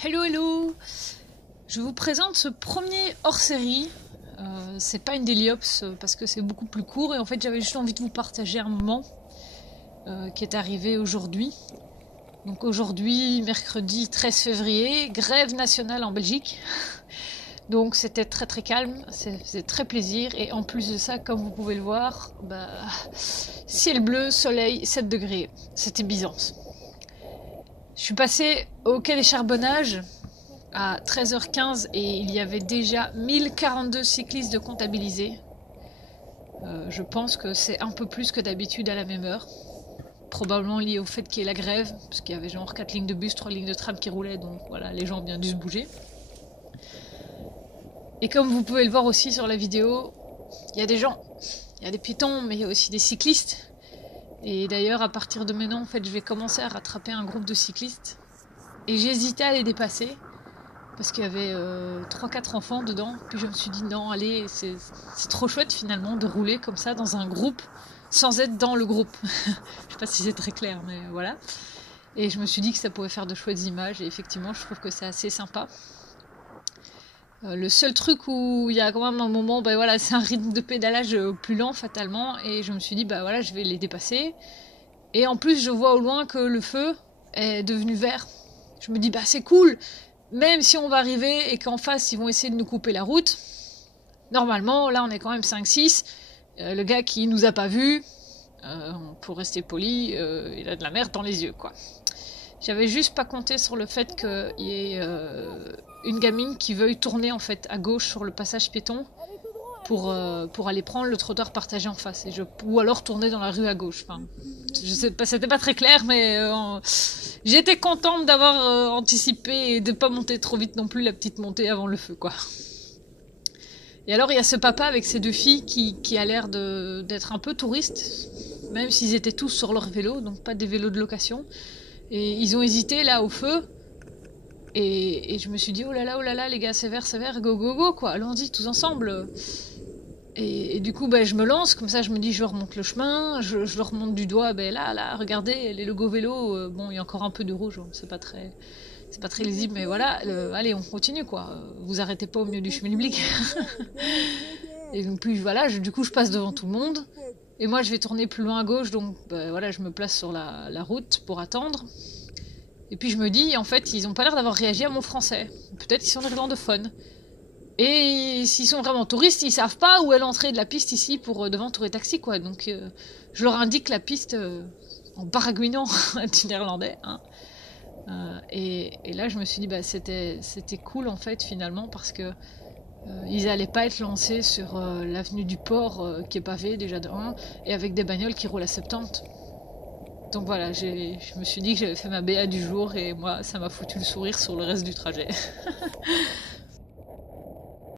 Hello hello. Je vous présente ce premier hors-série. C'est pas une daily ops parce que c'est beaucoup plus court et en fait j'avais juste envie de vous partager un moment qui est arrivé aujourd'hui. Donc aujourd'hui, mercredi 13 février, grève nationale en Belgique. Donc c'était très très calme, c'est très plaisir et en plus de ça, comme vous pouvez le voir, ciel bleu, soleil, 7 degrés. C'était Byzance. Je suis passée au quai des Charbonnages à 13h15 et il y avait déjà 1042 cyclistes de comptabilisés. Je pense que c'est un peu plus que d'habitude à la même heure. Probablement lié au fait qu'il y ait la grève, parce qu'il y avait genre 4 lignes de bus, 3 lignes de tram qui roulaient, donc voilà, les gens ont bien dû se bouger. Et comme vous pouvez le voir aussi sur la vidéo, il y a des gens, il y a des piétons, mais il y a aussi des cyclistes. Et d'ailleurs, à partir de maintenant, en fait, je vais commencer à rattraper un groupe de cyclistes. Et j'hésitais à les dépasser, parce qu'il y avait 3-4 enfants dedans. Puis je me suis dit, non, allez, c'est trop chouette finalement de rouler comme ça dans un groupe, sans être dans le groupe. Je sais pas si c'est très clair, mais voilà. Et je me suis dit que ça pouvait faire de chouettes images, et effectivement, je trouve que c'est assez sympa. Le seul truc où il y a quand même un moment, voilà, c'est un rythme de pédalage plus lent fatalement, et je me suis dit, voilà, je vais les dépasser. Et en plus, je vois au loin que le feu est devenu vert. Je me dis, c'est cool, même si on va arriver et qu'en face, ils vont essayer de nous couper la route. Normalement, là, on est quand même 5-6. Le gars qui nous a pas vus, pour rester poli, il a de la merde dans les yeux, quoi. J'avais juste pas compté sur le fait qu'il y ait une gamine qui veuille tourner en fait à gauche sur le passage piéton pour aller prendre le trottoir partagé en face, ou alors tourner dans la rue à gauche. Enfin, je sais pas, c'était pas très clair, mais j'étais contente d'avoir anticipé et de pas monter trop vite non plus la petite montée avant le feu, quoi. Et alors il y a ce papa avec ses deux filles qui a l'air d'être un peu touriste, même s'ils étaient tous sur leur vélo, donc pas des vélos de location. Et ils ont hésité là au feu. Et je me suis dit, oh là là, les gars, sévère, go, go, go, quoi. Allons-y tous ensemble. Et du coup, je me lance, comme ça, je me dis, je remonte le chemin, je leur montre du doigt, là, regardez, les logos vélo, bon, il y a encore un peu de rouge, c'est pas très lisible, mais voilà, allez, on continue, quoi. Vous arrêtez pas au milieu du schmilblick. Et donc, puis voilà, du coup, je passe devant tout le monde. Et moi, je vais tourner plus loin à gauche, donc voilà, je me place sur la route pour attendre. Et puis je me dis, en fait, ils ont pas l'air d'avoir réagi à mon français. Peut-être qu'ils sont néerlandophones. Et s'ils sont vraiment touristes, ils savent pas où est l'entrée de la piste ici pour devant Tour et Taxi, quoi. Donc je leur indique la piste en baragouinant du néerlandais. Hein. Et là, je me suis dit, c'était cool en fait finalement parce que ils allaient pas être lancés sur l'avenue du port qui est pavée déjà de 1 et avec des bagnoles qui roulent à 70. Donc voilà, je me suis dit que j'avais fait ma BA du jour et moi, ça m'a foutu le sourire sur le reste du trajet.